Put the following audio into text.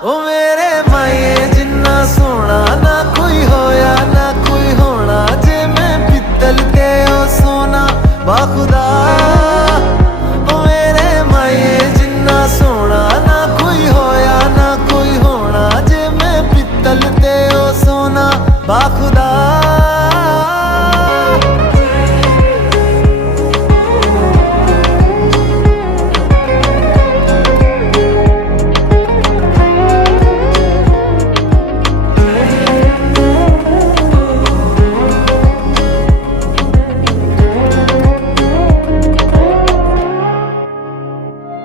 ओ मेरे माए जिन्ना सोना ना कोई होया ना कोई होना, जे मैं पित्तल ते ओ सोना बा खुदा